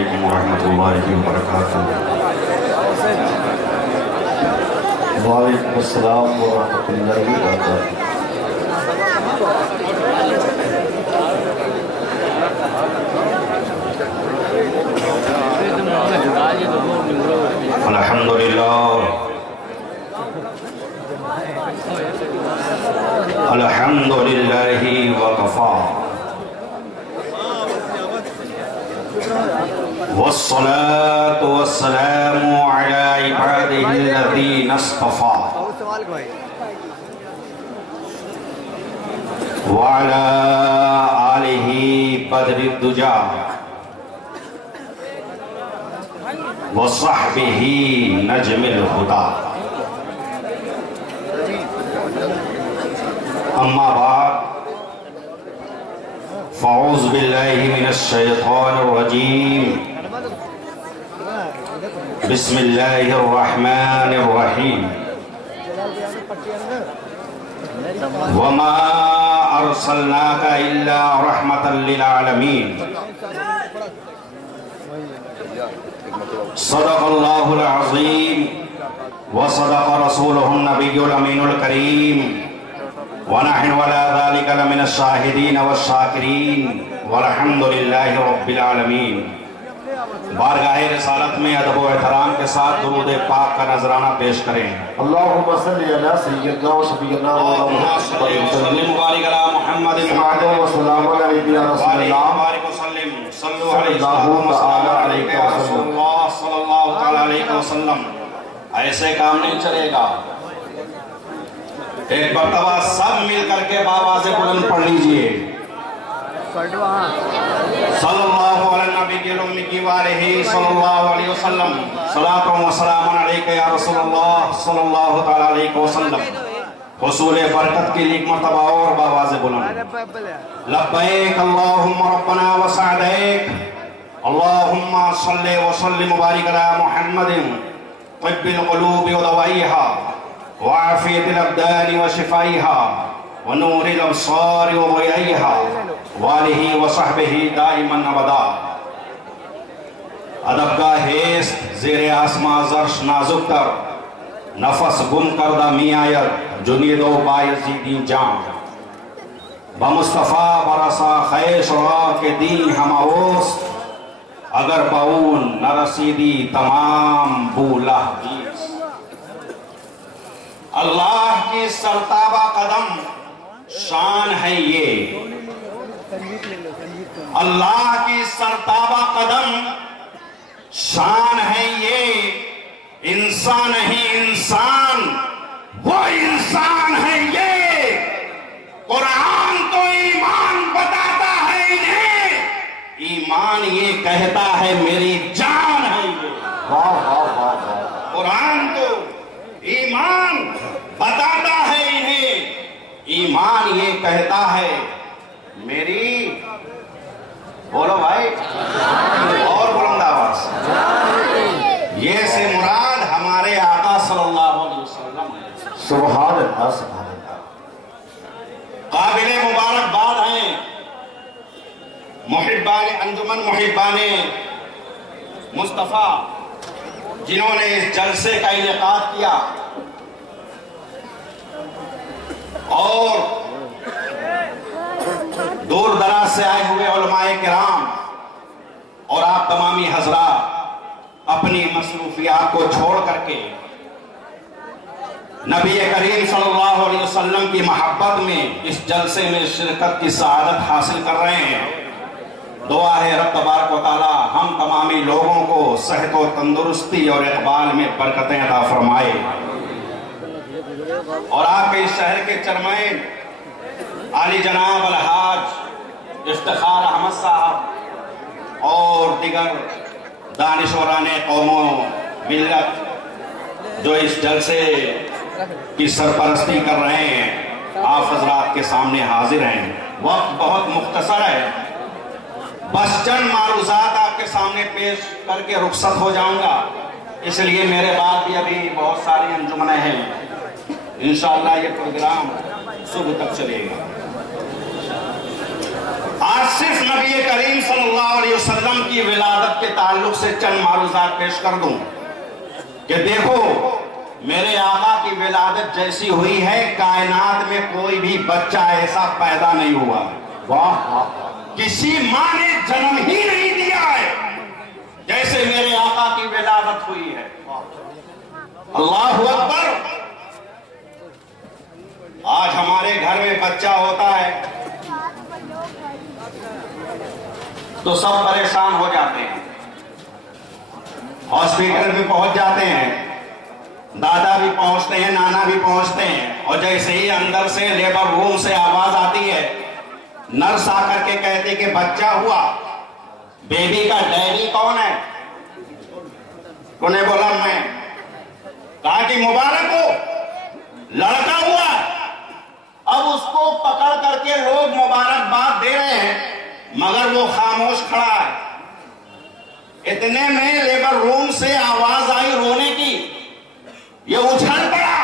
علیکم ورحمۃ اللہ وبرکاتہ۔ وعلیکم السلام ورحمۃ اللہ وبرکاتہ۔ الحمدللہ وکفا والصلاة والسلام على عباده الذين اصطفى وعلى آله بدر الدجى وصحبه نجم الهدى اما بعد فاعوذ باللہ من الشیطان الرجیم بسم اللہ الرحمن الرحیم وما ارسلناک الا رحمتا للعالمین صدق اللہ العظیم وصدق رسولہ النبی الامین الکریم ونحن ولا ذلك لمن الشاہدین والشاکرین والحمد للہ رب العالمین۔ بارگاہ رسالت میں ادب و احترام کے ساتھ درود پاک کا نذرانہ پیش کریں۔ اللہم صلی علی سیدنا و شفیعنا اللہم صلی وسلم وبارک علی محمد و سلام علیہ یا رسول اللہ صلو علیہ صلی اللہ علیہ وسلم۔ ایسے کام نہیں چلے گا، ایک مرتبہ سب مل کر کے بآواز بلند پڑھ لیجئے صلی اللہ علیہ نبی کی امی کی والہ صلی اللہ علیہ وسلم صلاۃ و سلام علیک یا رسول اللہ صلی اللہ علیہ وسلم۔ حصول برکت کے لیے ایک مرتبہ اور بآواز بلند لبیک اللہم ربنا وسعدیک اللہم صلی وسلم وبارک علی محمد طب القلوب ودوائیہا وعافیت الابدان وشفائیہا ونور الابصار وضیائیہا والہ وصحبہ دائما ابدا۔ ادب کا حیث زیر آسمان زرش نازک تر نفس گم کردہ می آید جنید و بایزیدی جان بمصطفیٰ برسا خیش را کے دین ہماوس اگر باون نرسیدی تمام بولہ جیس۔ اللہ کی سرتابہ قدم شان ہے یہ، اللہ کی سرتابہ قدم شان ہے یہ، انسان نہیں انسان وہ انسان ہے یہ۔ قرآن تو ایمان بتاتا ہے انہیں، ایمان یہ کہتا ہے میری جان ہے یہ۔ قرآن تو ایمان بتاتا ہے انہیں، ایمان یہ کہتا ہے میری، بولو بھائی اور بلند آواز، یہ سے مراد ہمارے آقا صلی اللہ علیہ وسلم ہے۔ سبحان اللہ سبحان اللہ۔ قابل مبارکباد ہیں محبان انجمن محبان مصطفیٰ جنہوں نے اس جلسے کا انعقاد کیا اور دور دراز سے آئے ہوئے علماء کرام اور آپ تمامی حضرات اپنی مصروفیات کو چھوڑ کر کے نبی کریم صلی اللہ علیہ وسلم کی محبت میں اس جلسے میں شرکت کی سعادت حاصل کر رہے ہیں۔ دعا ہے رب تبارک و تعالی ہم تمامی لوگوں کو صحت و تندرستی اور اقبال میں برکتیں عطا فرمائے، اور آپ کے اس شہر کے چرمین عالی جناب الحاج افتخار احمد صاحب اور دیگر دانشوران قوم و ملت جو اس جلسے کی سرپرستی کر رہے ہیں، آپ حضرات کے سامنے حاضر ہیں۔ وقت بہت مختصر ہے، بس چند معروضات آپ کے سامنے پیش کر کے رخصت ہو جاؤں گا، اس لیے میرے بعد بھی ابھی بہت ساری انجمنیں ہیں، انشاءاللہ یہ پروگرام صبح تک چلے گا۔ آج صرف نبی کریم صلی اللہ علیہ وسلم کی ولادت کے تعلق سے چند معروضات پیش کر دوں کہ دیکھو میرے آقا کی ولادت جیسی ہوئی ہے کائنات میں کوئی بھی بچہ ایسا پیدا نہیں ہوا، واہ، کسی ماں نے جنم ہی نہیں دیا ہے جیسے میرے آقا کی ولادت ہوئی ہے۔ اللہ اکبر۔ آج ہمارے گھر میں بچہ ہوتا ہے تو سب پریشان ہو جاتے ہیں، ہاسپٹل بھی پہنچ جاتے ہیں، دادا بھی پہنچتے ہیں، نانا بھی پہنچتے ہیں، اور جیسے ہی اندر سے لیبر روم سے آواز آتی ہے، نرس آ کر کے کہتی کہ بچہ ہوا، بیبی کا ڈیڈی کون ہے؟ انہیں بولا میں، کہا کہ مبارک ہو لڑکا ہوا۔ اب اس کو پکڑ کر کے لوگ مبارکباد دے رہے ہیں مگر وہ خاموش کھڑا ہے۔ اتنے میں لیبر روم سے آواز آئی رونے کی، یہ اچھل پڑا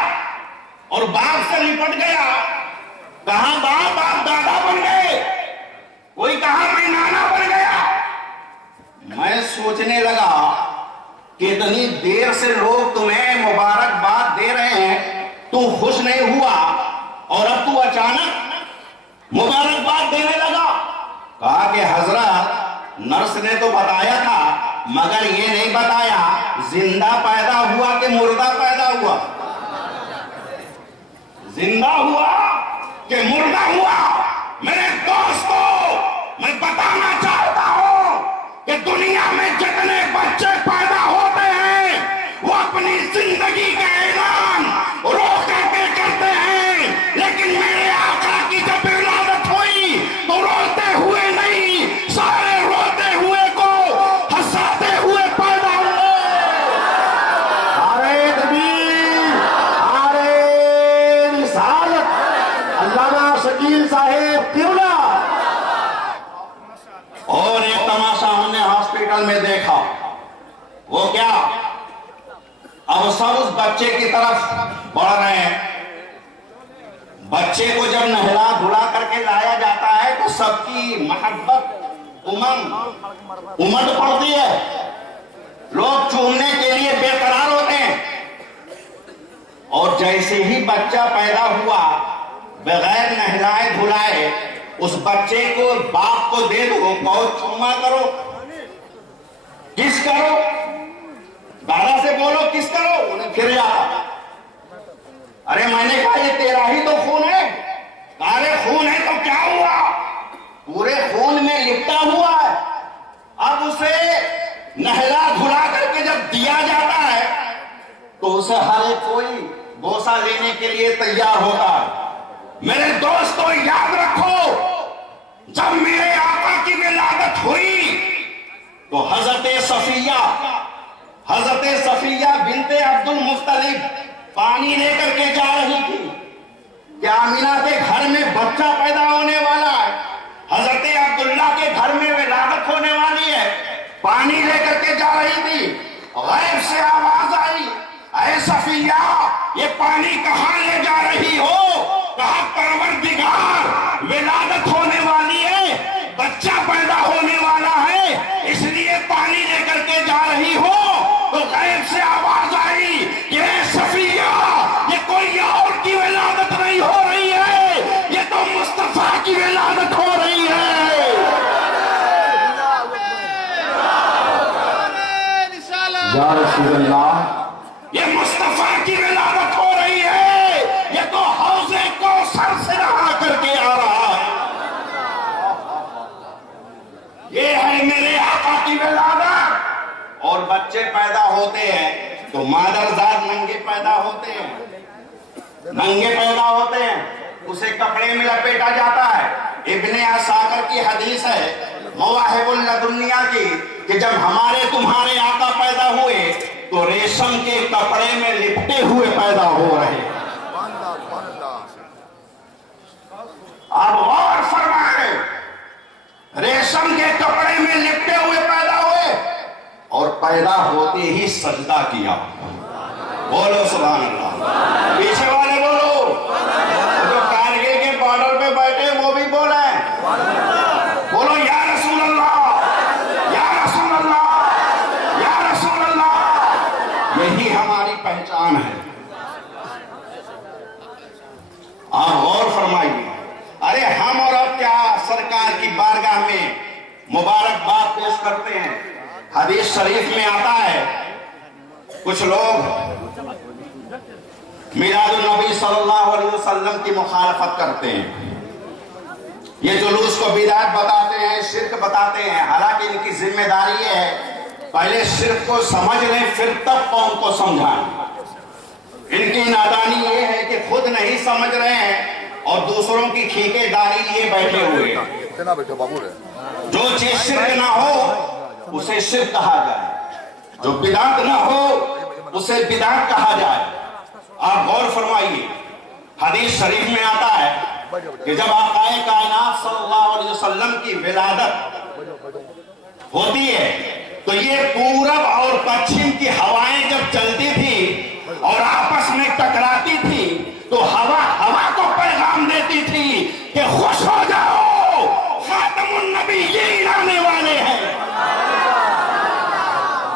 اور باپ سے لپٹ گیا، کہاں باپ آپ دادا بن گئے، کوئی کہا میں نانا بن گیا۔ میں سوچنے لگا کہ اتنی دیر سے لوگ تمہیں مبارکباد دے رہے ہیں، تو خوش نہیں ہوا اور اب تو اچانک مبارکباد دینے لگا۔ کہا کہ حضرت نرس نے تو بتایا تھا مگر یہ نہیں بتایا زندہ پیدا ہوا کہ مردہ پیدا ہوا، زندہ ہوا کہ مردہ ہوا۔ میرے دوستو میں بتانا چاہتا ہوں کہ دنیا میں جتنے بچے پیدا ہوتے ہیں وہ اپنی زندگی کا اعلان رو کر کے کرتے ہیں، لیکن میرے آقا کی جب ولادت ہوئی تو روتے ہوئے نہیں، سارے روتے ہوئے کو ہنساتے ہوئے پیدا ہوئے۔ نعرہ تکبیر، نعرہ رسالت، علامہ شکیل صاحب قبلہ۔ اور ایک تماشا ہم نے ہاسپٹل میں دیکھا، وہ کیا، اب سب اس بچے کی طرف بڑھ رہے ہیں۔ بچے کو جب نہلا دھلا کر کے لایا جاتا ہے تو سب کی محبت امنگ پڑتی ہے، لوگ چومنے کے لیے بے قرار ہوتے ہیں، اور جیسے ہی بچہ پیدا ہوا بغیر نہلائے دھلائے اس بچے کو باپ کو دے دو، بہت چوما کرو، کس کرو، دادا سے بولو کس کرو، انہیں پھر جاتا۔ ارے میں نے کہا یہ تیرا ہی تو خون ہے، ارے خون ہے تو کیا ہوا، پورے خون میں لپٹا ہوا ہے۔ اب اسے نہلا دھلا کر کے جب دیا جاتا ہے تو اسے ہر ایک کوئی بوسہ لینے کے لیے تیار ہوتا ہے۔ میرے دوستو یاد رکھو جب میرے آقا کی ولادت ہوئی تو حضرت صفیہ بنت عبد المطلب پانی لے کر کے جا رہی تھی کہ آمینہ کے گھر میں بچہ پیدا ہونے والا ہے، حضرت عبداللہ کے گھر میں ولادت ہونے والی ہے، پانی لے کر کے جا رہی تھی، غیب سے آواز آئی، اے صفیہ یہ پانی کہاں لے جا رہی ہو؟ کہا پروردگار ولادت ہونے والی ہے، بچہ پیدا ہونے والا ہے، اس لیے پانی لے کر کے جا رہی ہو۔ تو غیب سے آواز آئی کہ اے صفیہ یہ کوئی اور کی ولادت نہیں ہو رہی ہے، یہ تو مصطفیٰ کی ولادت ہو رہی ہے۔ یا رسول اللہ، یہ مصطفیٰ کی ولادت ہو رہی ہے، یہ تو حوض کوثر سے نہا کر کے آ رہا ہے۔ یہ ہے میرے آقا کی ولادت۔ اور بچے پیدا ہوتے ہیں تو مادرزاد ننگے پیدا ہوتے ہیں، ننگے پیدا ہوتے ہیں، اسے کپڑے میں لپیٹا جاتا ہے۔ ابن عساکر کی حدیث ہے مواہب اللدنیہ کی کہ جب ہمارے تمہارے آقا پیدا ہوئے تو ریشم کے کپڑے میں لپٹے ہوئے پیدا ہو رہے۔ اب غور فرمائیں، ریشم کے کپڑے میں لپٹے ہوئے پیدا ہوئے اور پیدا ہوتے ہی سجدہ کیا۔ بولو سبحان اللہ، پیچھے والے بولو، جو کارگل کے بارڈر پہ بیٹھے وہ بھی بولیں، بولو حدیث شریف میں آتا ہے کچھ لوگ میلاد النبی صلی اللہ علیہ وسلم کی مخالفت کرتے ہیں، یہ جلوس کو بدعت بتاتے ہیں، شرک بتاتے ہیں، حالانکہ ان کی ذمہ داری یہ ہے پہلے شرک کو سمجھ لیں پھر تب قوم کو سمجھائیں۔ ان کی نادانی یہ ہے کہ خود نہیں سمجھ رہے ہیں اور دوسروں کی ٹھیکے داری لیے بیٹھے ہوئے ہیں۔ جو چیز شرک نہ ہو اسے شرک کہا جائے، جو بدعت نہ ہو اسے بدعت کہا جائے۔ آپ غور فرمائیے، حدیث شریف میں آتا ہے کہ جب آقا کائنات صلی اللہ علیہ وسلم کی ولادت ہوتی ہے تو یہ پورب اور پچھم کی ہوائیں جب چلتی تھی اور آپس میں ٹکراتی تھی تو ہوا کو پیغام دیتی تھی کہ خوش ہو جاؤ، خاتم النبیین آنے والے ہیں،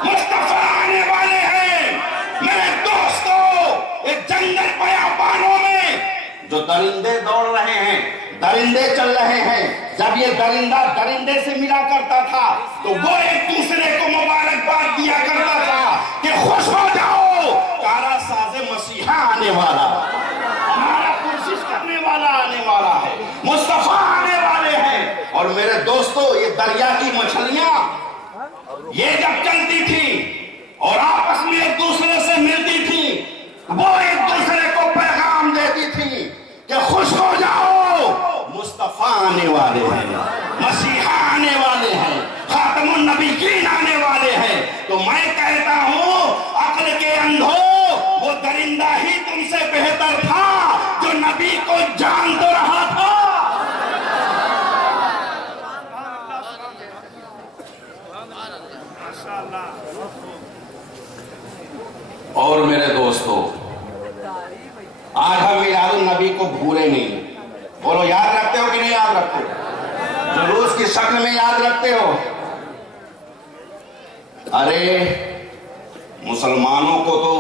مصطفیٰ آنے والے ہیں۔ میرے دوستو، ایک جنگل بیابانوں میں جو درندے دوڑ رہے ہیں، درندے چل رہے ہیں، جب یہ درندہ درندے سے ملا کرتا تھا تو وہ ایک دوسرے کو مبارکباد دیا کرتا تھا کہ خوش ہو جاؤ، کارا ساز مسیحا آنے والا، ہمارا پرسش کرنے والا آنے والا ہے، مصطفیٰ آنے والے ہیں۔ اور میرے دوستو، یہ دریا کی مچھلیاں یہ جب چلتی تھی اور آپس میں ایک دوسرے سے ملتی تھی، وہ ایک دوسرے کو پیغام دیتی تھی کہ خوش ہو جاؤ، مصطفیٰ آنے والے ہیں، مسیحا آنے والے ہیں، خاتم النبیین آنے والے ہیں۔ تو میں کہتا ہوں، عقل کے اندھو، وہ درندہ ہی تم سے بہتر تھا جو نبی کو جان تو رہا تھا۔ اور میرے دوستو، آج ہم میلاد النبی کو بھولے نہیں۔ بولو، یاد رکھتے ہو کہ نہیں یاد رکھتے ہو؟ جلوس کی شکل میں یاد رکھتے ہو؟ ارے مسلمانوں کو تو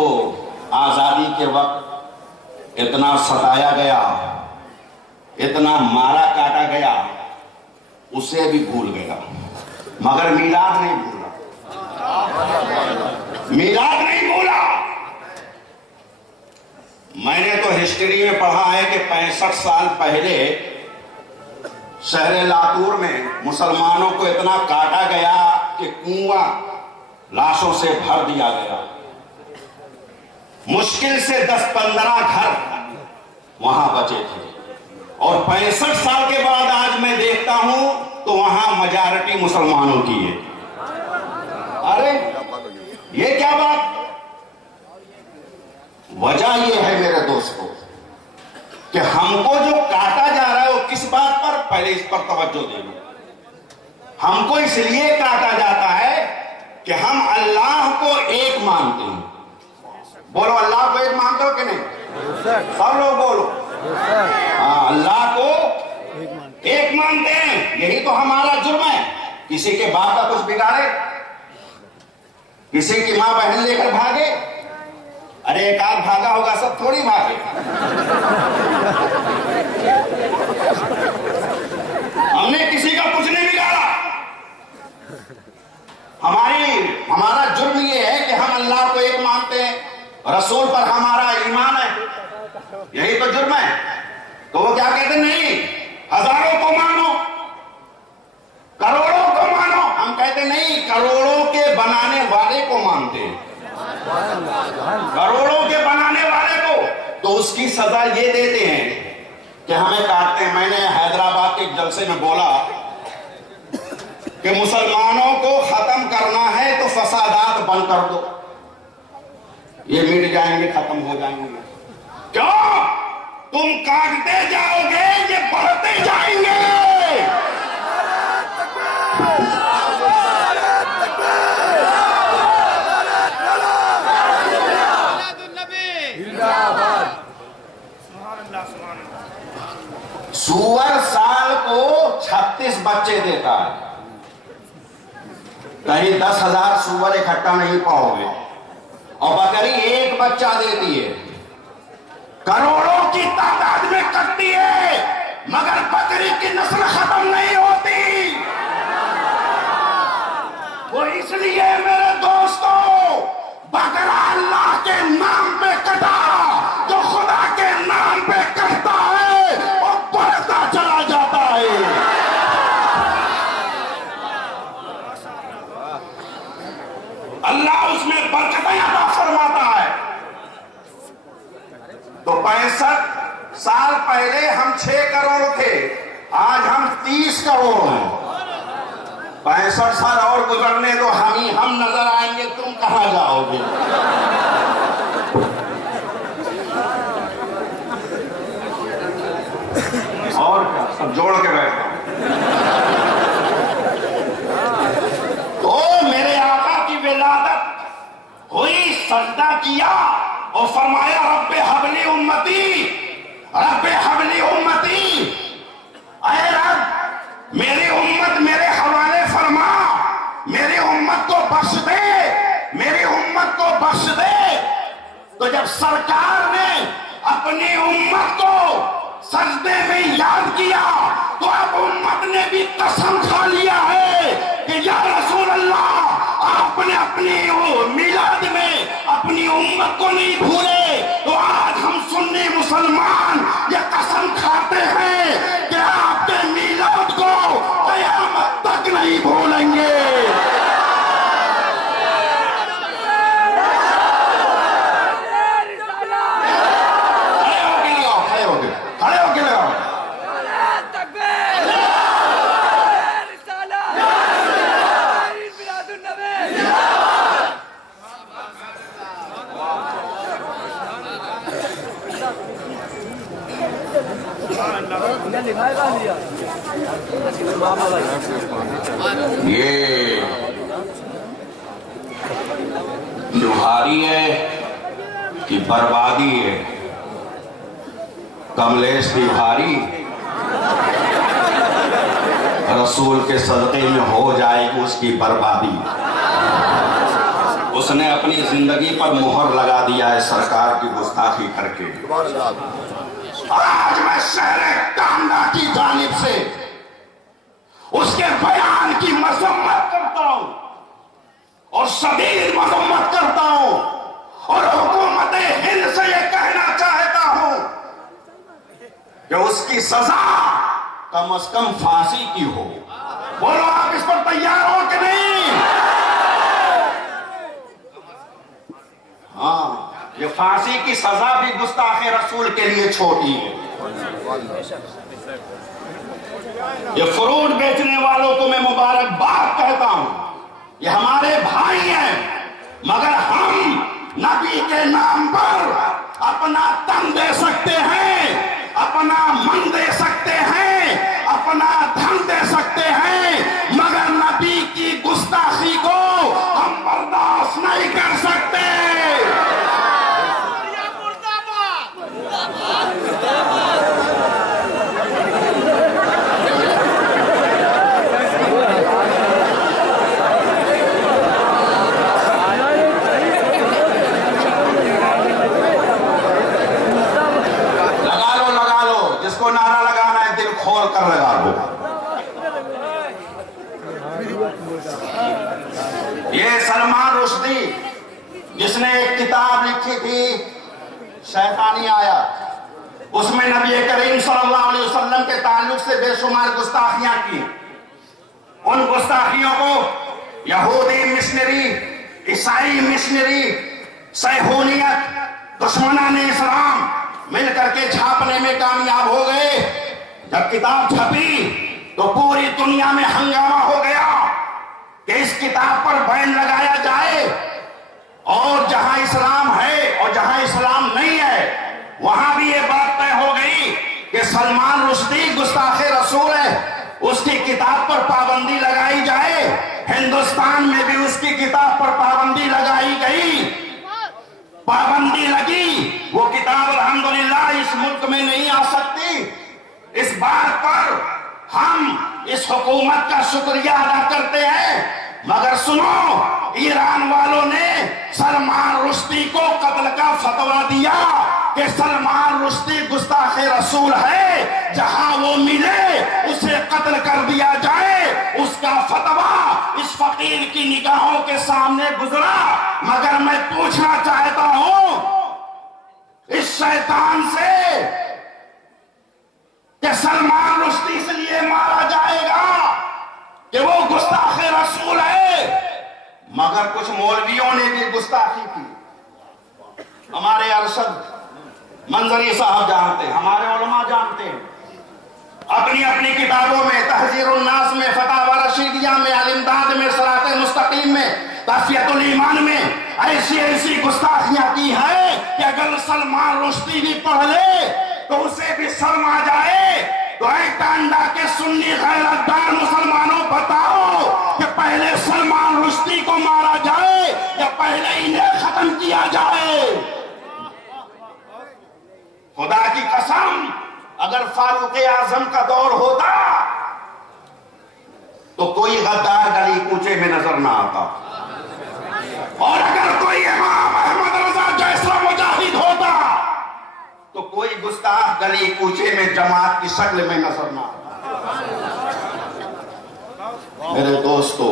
آزادی کے وقت اتنا ستایا گیا، اتنا مارا کاٹا گیا، اسے بھی بھول گیا، مگر میلاد نہیں بھولا، میلاد نہیں بھولا۔ میں نے تو ہسٹری میں پڑھا ہے کہ 65 سال پہلے شہر لاتور میں مسلمانوں کو اتنا کاٹا گیا کہ کنواں لاشوں سے بھر دیا گیا، مشکل سے 10-15 گھر وہاں بچے تھے، اور 65 سال کے بعد آج میں دیکھتا ہوں تو وہاں میجارٹی مسلمانوں کی ہے۔ ارے یہ کیا بات؟ وجہ یہ ہے میرے دوستو کہ ہم کو جو کاٹا جا رہا ہے وہ کس بات پر، پہلے اس پر توجہ دے لو۔ ہم کو اس لیے کاٹا جاتا ہے کہ ہم اللہ کو ایک مانتے ہیں۔ بولو، اللہ کو ایک مانتے ہو کہ نہیں؟ سب لوگ بولو، ہاں، اللہ کو ایک مانتے ہیں۔ یہی تو ہمارا جرم ہے۔ کسی کے باپ کا کچھ بگاڑے، کسی کی ماں بہن لے کر بھاگے، ارے ایک آدھ بھاگا ہوگا، سب تھوڑی بھاگے۔ ہم نے کسی کا کچھ نہیں بگاڑا۔ ہمارا جرم یہ ہے کہ ہم اللہ کو ایک مانتے ہیں، رسول پر ہمارا ایمان ہے، یہی تو جرم ہے۔ تو وہ کیا کہتے ہیں؟ نہیں، ہزاروں کو مانو، کروڑوں کو مانو۔ ہم کہتے نہیں، کروڑوں کے بنانے والے کو مانتے ہیں، کروڑوں کے بنانے والے کو۔ تو اس کی سزا یہ دیتے ہیں کہ ہمیں کاٹتے ہیں۔ میں نے حیدرآباد کے ایک جلسے میں بولا کہ مسلمانوں کو ختم کرنا ہے تو فسادات بند کر دو، یہ مٹ جائیں گے، ختم ہو جائیں گے۔ کیوں؟ تم کاٹتے جاؤ گے، یہ بڑھتے جائیں گے۔ سور سال کو 36 بچے دیتا ہے، کہیں 10,000 سور اکٹھا نہیں پاؤ گے، اور بکری ایک بچہ دیتی ہے، کروڑوں کی تعداد میں کٹتی ہے، مگر بکری کی نسل ختم نہیں ہوتی۔ وہ اس لیے میرے دوستوں بکرا اللہ کے نام پہ کٹا، جو خدا کے نام پہ کٹتا ہے وہ بڑھتا چلا جاتا ہے۔ اللہ اس میں برکتیں عطا فرماتا ہے۔ تو 65 سال پہلے ہم 6 کروڑ تھے، آج ہم 30 کروڑ ہیں۔ 65 سال اور گزرنے دو، ہم نظر آئیں گے، تم کہاں جاؤ گے؟ اور کیا سب جوڑ کے بیٹھا۔ تو میرے آقا کی ولادت ہوئی، سجدہ کیا اور فرمایا رب حبلی امتی، رب حبلی امتی، اے رب میری امت میرے حوالے فرما، میری امت کو بخش دے، میری امت کو بخش دے۔ تو جب سرکار نے اپنی امت کو سجدے میں یاد کیا تو اب امت نے بھی قسم کھا لیا ہے کہ یا رسول اللہ آپ نے اپنی میلاد میں اپنی امت کو نہیں بھولے، تو آج ہم سنی مسلمان یہ قسم کھاتے ہیں کہ آپ کے میلاد کو قیامت تک نہیں بھولیں گے۔ یہ جوہاری ہے کہ بربادی ہے؟ کملیش تیواری رسول کے صدقے میں ہو جائے گی اس کی بربادی۔ اس نے اپنی زندگی پر مہر لگا دیا ہے سرکار کی گستاخی کر کے۔ آج میں شہر کانڈا کی جانب سے اس کے بیان کی مذمت کرتا ہوں اور شدید مذمت کرتا ہوں، اور حکومت ہند سے یہ کہنا چاہتا ہوں کہ اس کی سزا کم از کم پھانسی کی ہو۔ بولو آپ اس پر تیار ہو کہ نہیں؟ ہاں، یہ پھانسی کی سزا بھی گستاخ رسول کے لیے چھوٹی ہے۔ یہ فروٹ بیچنے والوں کو میں مبارکباد کہتا ہوں، یہ ہمارے بھائی ہیں، مگر ہم نبی کے نام پر اپنا تن دے سکتے ہیں، اپنا من دے سکتے ہیں، اپنا دھن دے سکتے ہیں، مگر نبی کی گستاخی کو ہم برداشت نہیں کر سکتے۔ نعرہ لگانا ہے دل کھول کر لگا دو۔ یہ سلمان رشدی جس نے ایک کتاب لکھی تھی شیطانی آیات، اس میں نبی کریم صلی اللہ علیہ وسلم کے تعلق سے بے شمار گستاخیاں کی۔ ان گستاخیوں کو یہودی مشنری، عیسائی مشنری، صہیونیت، دشمنان اسلام مل کر کے چھاپنے میں کامیاب ہو گئے۔ جب کتاب چھپی تو پوری دنیا میں ہنگامہ ہو گیا کہ اس کتاب پر بین لگایا جائے، اور جہاں اسلام ہے اور جہاں اسلام نہیں ہے وہاں بھی یہ بات طے ہو گئی کہ سلمان رشدی گستاخ رسول ہے، اس کی کتاب پر پابندی لگائی جائے۔ ہندوستان میں بھی اس کی کتاب پر پابندی لگائی گئی، پابندی لگی، وہ کتاب الحمدللہ اس ملک میں نہیں آ سکتی۔ اس بات پر ہم اس حکومت کا شکریہ ادا کرتے ہیں، مگر سنو، ایران والوں نے سلمان رشدی کو قتل کا فتویٰ دیا کہ سلمان رشدی گستاخ رسول ہے، جہاں وہ ملے اسے قتل کر دیا جائے۔ اس کا فتویٰ اس فقیر کی نگاہوں کے سامنے گزرا، مگر میں پوچھنا چاہتا ہوں اس شیطان سے کہ سلمان رشدی اس لیے مارا جائے گا کہ وہ گستاخ رسول ہے، مگر کچھ مولویوں نے بھی گستاخی کی۔ ہمارے ارشد منظری صاحب جانتے ہیں، ہمارے علماء جانتے ہیں، اپنی اپنی کتابوں میں تحذیر الناس میں، فتاوی رشیدیہ میں، الامداد میں، صراط مستقیم میں، تحفیت الایمان میں ایسی ایسی گستاخیاں کی ہیں کہ اگر سلمان رشدی بھی پڑھ لے تو اسے بھی شرم آ جائے۔ تو اے ٹانڈا کے سنی غیرتدار مسلمانوں، بتاؤ کہ پہلے سلمان رشدی کو مارا جائے یا پہلے انہیں ختم کیا جائے؟ خدا کی قسم، اگر فاروق اعظم کا دور ہوتا تو کوئی غدار گلی کوچے میں نظر نہ آتا، اور اگر کوئی امام احمد رضا جیسا مجاہد ہوتا تو کوئی گستاخ گلی کوچے میں جماعت کی شکل میں نظر نہ آتا۔ میرے دوستو،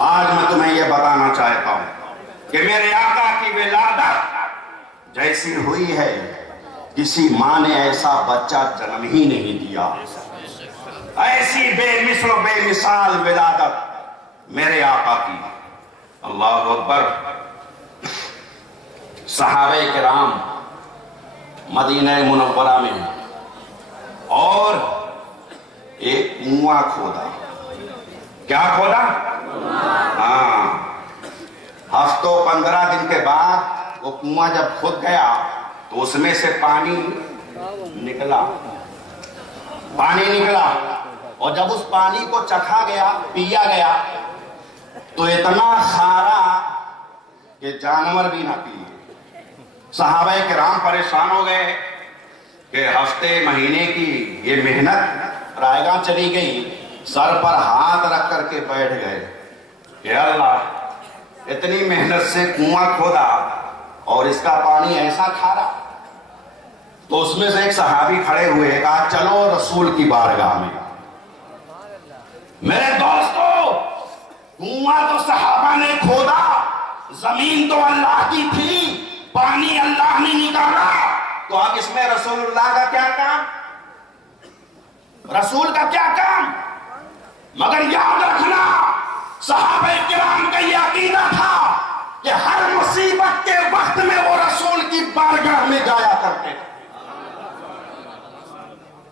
آج میں تمہیں یہ بتانا چاہتا ہوں کہ میرے آقا کی ولادت جیسی ہوئی ہے، کسی ماں نے ایسا بچہ جنم ہی نہیں دیا۔ ایسی بے مثل و بے مثال ولادت میرے آقا کی۔ اللہ اکبر۔ صحابہ کرام مدینہ منورہ میں اور ایک کنواں کھودا۔ کیا کھودا؟ ہاں، ہفتوں 15 دن کے بعد وہ کنواں جب کھود گیا تو اس میں سے پانی نکلا، اور جب اس پانی کو چکھا گیا، پیا گیا تو اتنا کھارا کہ جانور بھی نہ پیے۔ صحابہ کرام پریشان ہو گئے کہ ہفتے مہینے کی یہ محنت رائے گاہ چلی گئی، سر پر ہاتھ رکھ کر کے بیٹھ گئے کہ اللہ، اتنی محنت سے کنواں کھودا اور اس کا پانی ایسا کھارا۔ تو اس میں سے ایک صحابی کھڑے ہوئے، کہا چلو رسول کی بارگاہ میں۔ میرے دوستو، کنواں تو صحابہ نے کھودا، زمین تو اللہ کی تھی، پانی اللہ نے نکالا، تو اب اس میں رسول اللہ کا کیا کام؟ رسول کا کیا کام؟ مگر یاد رکھنا، صحابہ کرام کا یہ عقیدہ تھا کہ ہر مصیبت کے وقت میں وہ رسول کی بارگاہ میں جایا کرتے تھے،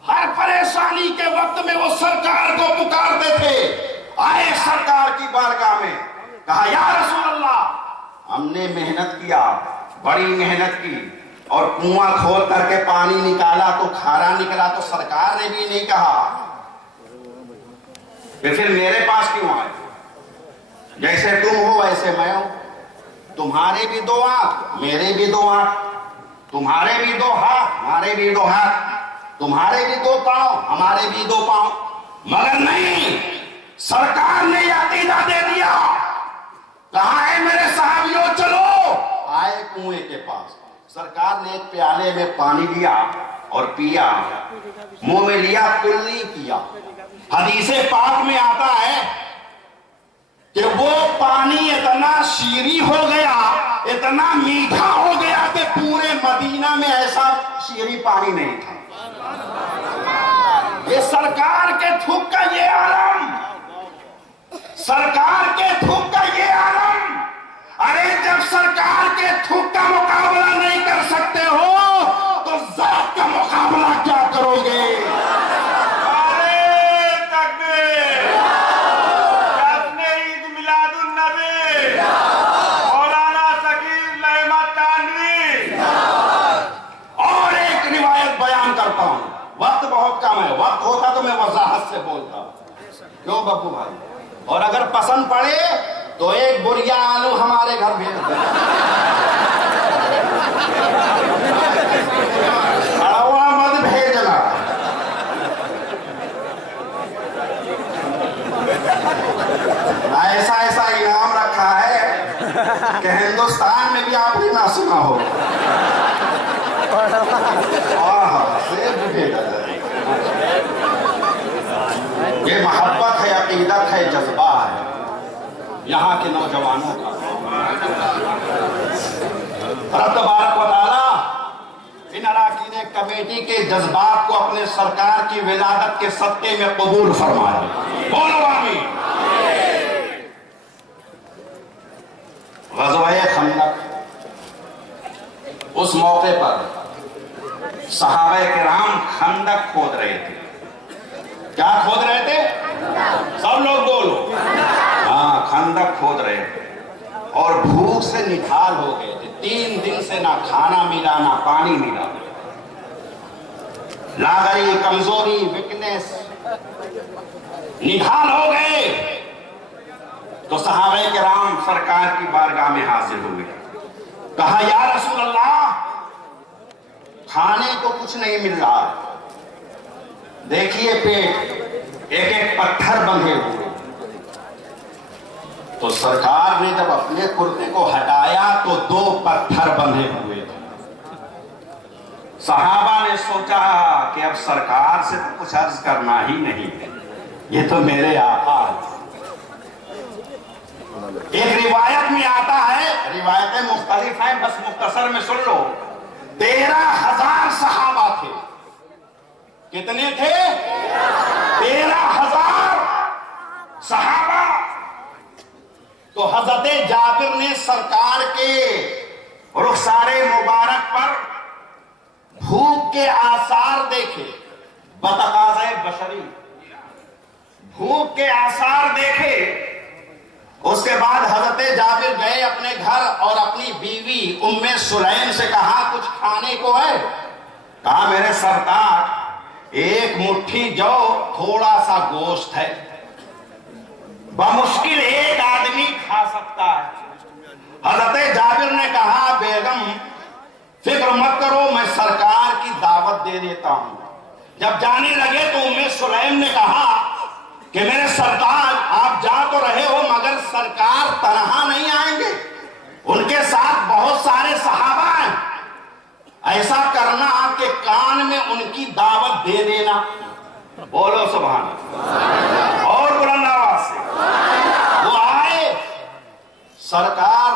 ہر پریشانی کے وقت میں وہ سرکار کو پکارتے تھے۔ آئے سرکار کی بارگاہ میں، کہا یا رسول اللہ، ہم نے محنت کیا، بڑی محنت کی، اور کنواں کھول کر کے پانی نکالا تو کھارا نکلا، تو سرکار نے بھی نہیں کہا کہ پھر میرے پاس کیوں آئے؟ جیسے تم ہو ویسے میں ہوں، تمہارے بھی 2 آنکھ، میرے بھی 2 آنکھ، تمہارے بھی 2 ہاتھ، ہمارے بھی 2 ہاتھ، تمہارے بھی 2 پاؤں، ہمارے بھی 2 پاؤں، مگر نہیں، سرکار نے یہ عقیدہ دے دیا۔ کہاں ہے میرے صحابیوں؟ چلو۔ آئے کنویں کے پاس، سرکار نے ایک پیالے میں پانی لیا اور پیا، منہ میں لیا، کلی کیا۔ حدیث پاک میں آتا ہے کہ وہ پانی اتنا شیریں ہو گیا، اتنا میٹھا ہو گیا کہ پورے مدینہ میں ایسا شیریں پانی نہیں تھا۔ یہ سرکار کے تھوک کا یہ عالم، سرکار کے تھوک کا یہ عالم۔ ارے جب سرکار کے تھوک کا مقابلہ نہیں کر سکتے ہو تو ذات کا مقابلہ کیا کرو گے؟ وقت بہت کم ہے، وقت ہوتا تو میں وضاحت سے بولتا، کیوں بپو بھائی؟ اور اگر پسند پڑے تو ایک بوریا آلو ہمارے گھر بھیج دیں، اڑوا مت بھیجنا۔ ایسا ایسا انعام رکھا ہے کہ ہندوستان میں بھی آپ نے نہ سنا ہو۔ یہ محبت ہے، عقیدت ہے، جذبہ ہے یہاں کے نوجوانوں کا۔ رب تبارک و تعالیٰ ان اراکین کمیٹی کے جذبات کو اپنے سرکار کی ولادت کے صدقے میں قبول فرمائے، بولو آمین۔ غزوہ خندق، اس موقع پر صحابہ کرام خندق کھود رہے تھے۔ کیا کھود رہے تھے؟ سب لوگ بولو۔ ہاں، خندق کھود رہے تھے اور بھوک سے نڈھال ہو گئے تھے۔ 3 دن سے نہ کھانا ملا نہ پانی ملا، لاغری، کمزوری، ویکنیس، نڈھال ہو گئے۔ تو صحابہ کرام سرکار کی بارگاہ میں حاضر ہوئے، کہا یا رسول اللہ کھانے کو کچھ نہیں مل رہا، دیکھیے پیٹ ایک ایک پتھر بندھے ہوئے۔ تو سرکار نے جب اپنے کرتے کو ہٹایا تو 2 پتھر بندھے ہوئے تھے۔ صحابہ نے سوچا کہ اب سرکار سے تو کچھ عرض کرنا ہی نہیں ہے، یہ تو میرے آقا ہیں۔ ایک روایت میں آتا ہے، روایتیں مختلف ہیں، بس مختصر میں سن لو، 13,000 صحابہ تھے۔ کتنے تھے؟ 13,000 صحابہ۔ تو حضرت جابر نے سرکار کے رخسار مبارک پر بھوک کے آثار دیکھے، بتقاضۂ بشری بھوک کے آثار دیکھے۔ اس کے بعد حضرت جابر گئے اپنے گھر اور اپنی بیوی ام سلیم سے کہا کچھ کھانے کو ہے؟ کہا میرے سردار ایک مٹھی جو تھوڑا سا گوشت ہے، بمشکل ایک آدمی کھا سکتا ہے۔ حضرت جابر نے کہا بیگم فکر مت کرو، میں سرکار کی دعوت دے دیتا ہوں۔ جب جانے لگے تو ام سلیم نے کہا کہ میرے سردار آپ جا تو رہے ہو مگر سرکار تنہا نہیں آئیں گے، ان کے ساتھ بہت سارے صحابہ ہیں، ایسا کرنا آپ کے کان میں ان کی دعوت دے دینا۔ بولو سبحان اللہ، اور بلند آواز سے۔ وہ آئے، سرکار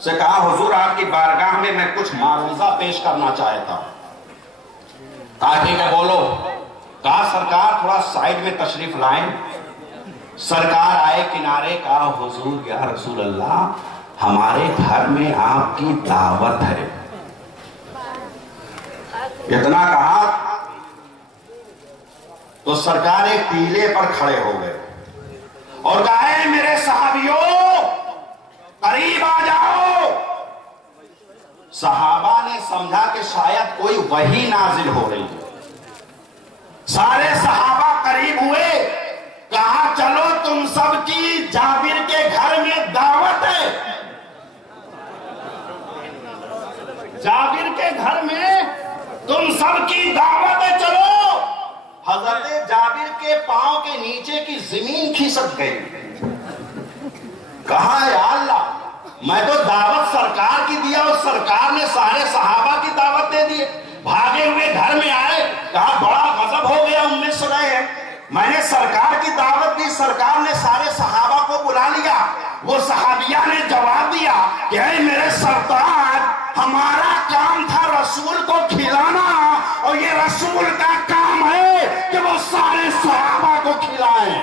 سے کہا حضور آپ کی بارگاہ میں میں کچھ معروضہ پیش کرنا چاہتا ہوں۔ کہا ٹھیک ہے بولو۔ کہا سرکار تھوڑا سائیڈ میں تشریف لائیں۔ سرکار آئے کنارے، کہا حضور یا رسول اللہ ہمارے گھر میں آپ کی دعوت ہے۔ اتنا کہا تو سرکار ایک ٹیلے پر کھڑے ہو گئے اور کہا اے میرے صحابیوں قریب آ جاؤ۔ صحابہ نے سمجھا کہ شاید کوئی وحی نازل ہو رہی ہے، سارے صحابہ قریب ہوئے، کہا چلو تم سب کی جابر کے گھر میں دعوت ہے، جابر کے گھر میں تم سب کی دعوت ہے، چلو۔ حضرت جابر کے پاؤں کے نیچے کی زمین کھسک گئی۔ کہا یا اللہ میں تو دعوت سرکار کی دیا اور سرکار نے سارے صحابہ کی دعوت دے دی۔ بھاگے ہوئے گھر میں آئے، کہا بڑا غضب ہو گیا ام سلیم، میں نے سرکار کی دعوت دی، سرکار نے سارے صحابہ کو بلا لیا۔ وہ صحابیہ نے جواب دیا کہ اے میرے سردار ہمارا کام تھا رسول کو کھلانا اور یہ رسول کا کام ہے کہ وہ سارے صحابہ کو کھلائیں۔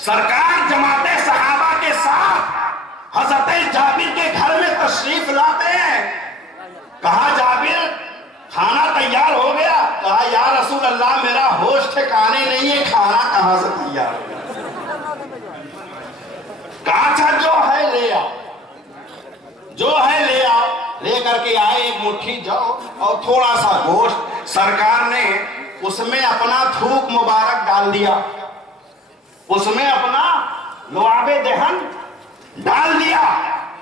سرکار جماعت صحابہ کے ساتھ حضرت جابر کے گھر میں تشریف لاتے ہیں۔ کہا جابر کھانا تیار ہو گیا؟ کہا یا رسول اللہ میرا ہوش ٹھکانے نہیں ہے، کھانا کہاں سے تیار ہو گیا؟ کہا اچھا جو ہے لے آؤ، جو ہے لے آؤ۔ لے کر کے آئے ایک مٹھی جو اور تھوڑا سا گوشت۔ سرکار نے اس میں اپنا تھوک مبارک ڈال دیا، اس میں اپنا لعاب دہن ڈال دیا،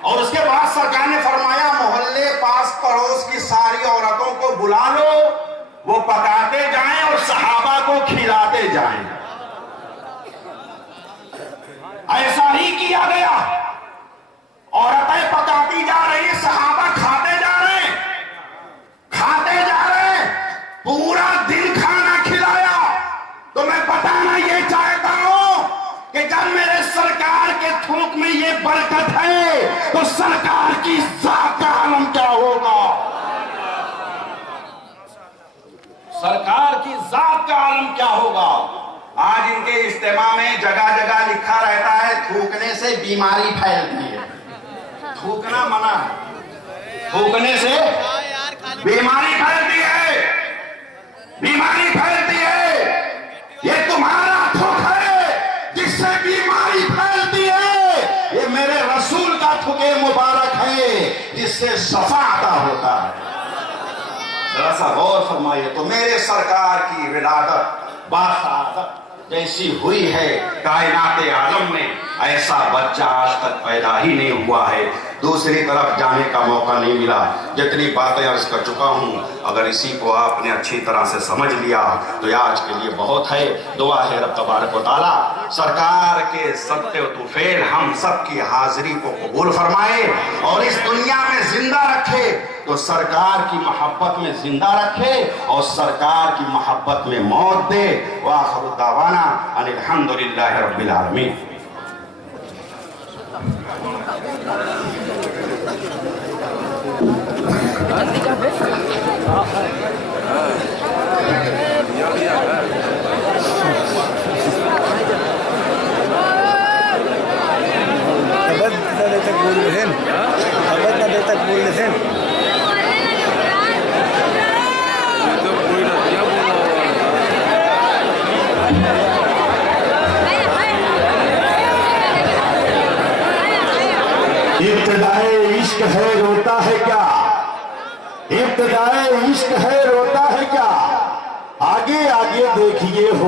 اور اس کے بعد سرکار نے فرمایا محلے پاس پڑوس کی ساری عورتوں کو بلا لو، وہ پکاتے جائیں اور صحابہ کو کھلاتے جائیں۔ ایسا ہی کیا گیا عورتیں پکاتی جا رہی، صحابہ کھاتے جا رہے، پورا دن کھانا کھلایا۔ تو میں بتانا یہ چاہتا ہوں کہ جب میرے سرکار کے تھوک میں یہ برکت ہے تو سرکار کی ذات کا عالم کیا ہوگا؟ سرکار کی ذات کا عالم کیا ہوگا؟ آج ان کے اجتماع میں جگہ جگہ لکھا رہتا ہے تھوکنے سے بیماری پھیلتی ہے۔ تھوکنا منع ہے، تھوکنے سے بیماری پھیلتی ہے، بیماری پھیلتی ہے۔ یہ تمہارا تھوک ہے جس سے بیماری پھیلتی ہے، یہ میرے رسول کا تھوک مبارک ہے جس سے شفا عطا ہوتا ہے۔ ذرا سا غور فرمائیے تو میرے سرکار کی ولادت باسعادت جیسی ہوئی ہے، کائنات عالم میں ایسا بچہ آج تک پیدا ہی نہیں ہوا ہے، دوسری طرف جانے کا موقع نہیں ملا۔ جتنی باتیں عرض کر چکا ہوں، اگر اسی کو آپ نے اچھی طرح سے سمجھ لیا تو یہ آج کے لیے بہت ہے۔ دعا ہے رب تبارک و تعالیٰ سرکار کے صدقے و طفیل ہم سب کی حاضری کو قبول فرمائے اور اس دنیا میں زندہ رکھے، تو سرکار کی محبت میں زندہ رکھے اور سرکار کی محبت میں موت دے۔ وآخر دعوانا ان الحمدللہ رب العالمین۔ ابتدائے عشق ہے روتا ہے کیا؟ ابتدائے عشق ہے روتا ہے کیا؟ آگے آگے دیکھیے ہو